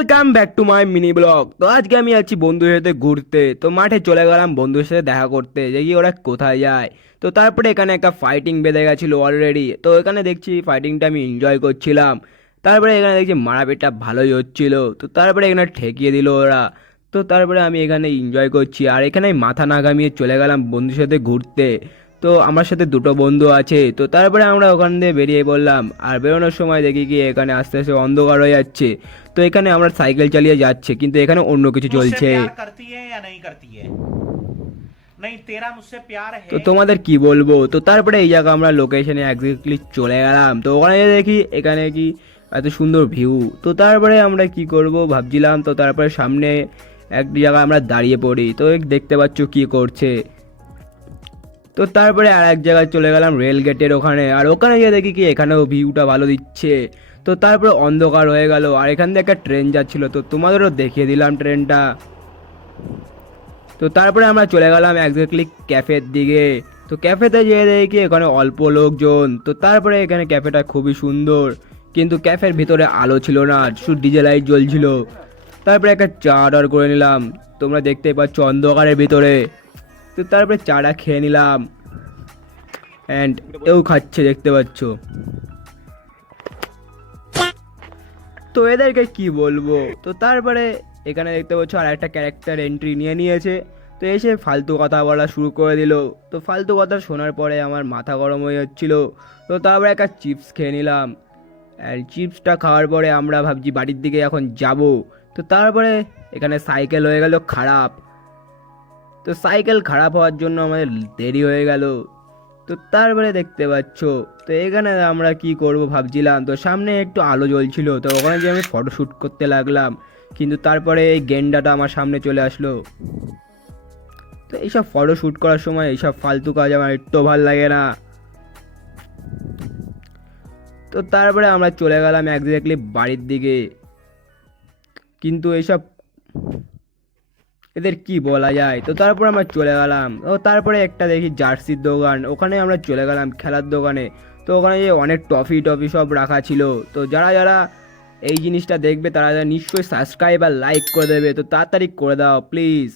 Welcome back to my mini blog. তো আজকে আমি যাচ্ছি বন্ধুদের সাথে ঘুরতে। তো মাঠে চলে গেলাম বন্ধুদের সাথে দেখা করতে, যে কি ওরা কোথায় যায়। তো তারপরে এখানে একটা ফাইটিং বেঁধে গেছিলো অলরেডি। তো এখানে দেখছি ফাইটিংটা আমি এনজয় করছিলাম। তারপরে এখানে দেখছি মারাপিটটা ভালোই হচ্ছিল। তো তারপরে এখানে ঠেকিয়ে দিল ওরা। তো তারপরে আমি এখানে এনজয় করছি, আর এখানে মাথা না ঘামিয়ে চলে গেলাম বন্ধুর সাথে ঘুরতে। তো আমার সাথে দুটো বন্ধু আছে। তো তারপরে আমরা ওখান দিয়ে বেরিয়ে পড়লাম, আর বেরোনোর সময় দেখি কি এখানে আস্তে আস্তে অন্ধকার হয়ে যাচ্ছে। তো এখানে আমরা সাইকেল চালিয়ে যাচ্ছে, কিন্তু এখানে অন্য কিছু চলছে। তো তোমাদের কি বলবো। তো তারপরে এই জায়গা আমরা লোকেশনে এক্স্যাক্টলি চলে গেলাম। তো ওখানে দেখি এখানে কি এত সুন্দর ভিউ। তো তারপরে আমরা কি করব ভাবছিলাম। তো তারপরে সামনে এক জায়গায় আমরা দাঁড়িয়ে পড়ি। তো দেখতে পাচ্ছ কি করছে। তো তারপরে আর এক জায়গায় চলে গেলাম রেল গেটের ওখানে, আর ওখানে গিয়ে দেখি কি এখানেও ভিউটা ভালো দিচ্ছে। তো তারপরে অন্ধকার হয়ে গেল, আর এখান থেকে একটা ট্রেন যাচ্ছিল। তো তোমাদেরও দেখিয়ে দিলাম ট্রেনটা। তো তারপরে আমরা চলে গেলাম এক্স্যাক্টলি ক্যাফের দিকে। তো ক্যাফেতে যেয়ে দেখি এখানে অল্প লোকজন। তো তারপরে এখানে ক্যাফেটা খুবই সুন্দর, কিন্তু ক্যাফের ভিতরে আলো ছিল না, শুধু ডিজে লাইট জ্বলছিল। তারপরে একটা চা অর্ডার করে নিলাম, তোমরা দেখতেই পাচ্ছ অন্ধকারের ভিতরে। তো তারপরে চাটা খেয়ে নিলাম, অ্যান্ড এও খাচ্ছে দেখতে পাচ্ছ। তো এদেরকে কি বলবো। তো তারপরে এখানে দেখতে পাচ্ছ আর একটা ক্যারেক্টার এন্ট্রি নিয়ে নিয়েছে। তো এসে ফালতু কথা বলা শুরু করে দিল। তো ফালতু কথা শোনার পরে আমার মাথা গরম হয়ে যাচ্ছিল। তো তারপরে একটা চিপস খেয়ে নিলাম, অ্যান্ড চিপসটা খাওয়ার পরে আমরা ভাবছি বাড়ির দিকে এখন যাব। তো তারপরে এখানে সাইকেল হয়ে গেল খারাপ। তো সাইকেল খারাপ হওয়ার জন্য আমাদের দেরি হয়ে গেল। তো তারপরে দেখতে পাচ্ছ, তো এখানে আমরা কি করব ভাবছিলাম। তো সামনে একটু আলো জ্বলছিল, তো ওখানে যে আমি ফটোশ্যুট করতে লাগলাম, কিন্তু তারপরে এই গেন্ডাটা আমার সামনে চলে আসলো। তো এইসব ফটোশ্যুট করার সময় এইসব ফালতু কাজ আমার একটু ভালো লাগে না। তো তারপরে আমরা চলে গেলাম এক্স্যাক্টলি বাড়ির দিকে, কিন্তু এইসব এদের কি বলা যায়। তো তারপর আমরা চলে গেলাম। ও তারপরে একটা দেখি জার্সির দোকান, ওখানে আমরা চলে গেলাম খেলার দোকানে। তো ওখানে যে অনেক টফি টফি সব রাখা ছিল। তো যারা যারা এই জিনিসটা দেখবে তারা নিশ্চয়ই সাবস্ক্রাইব আর লাইক করে দেবে। তো তাড়াতাড়ি করে দাও প্লিজ।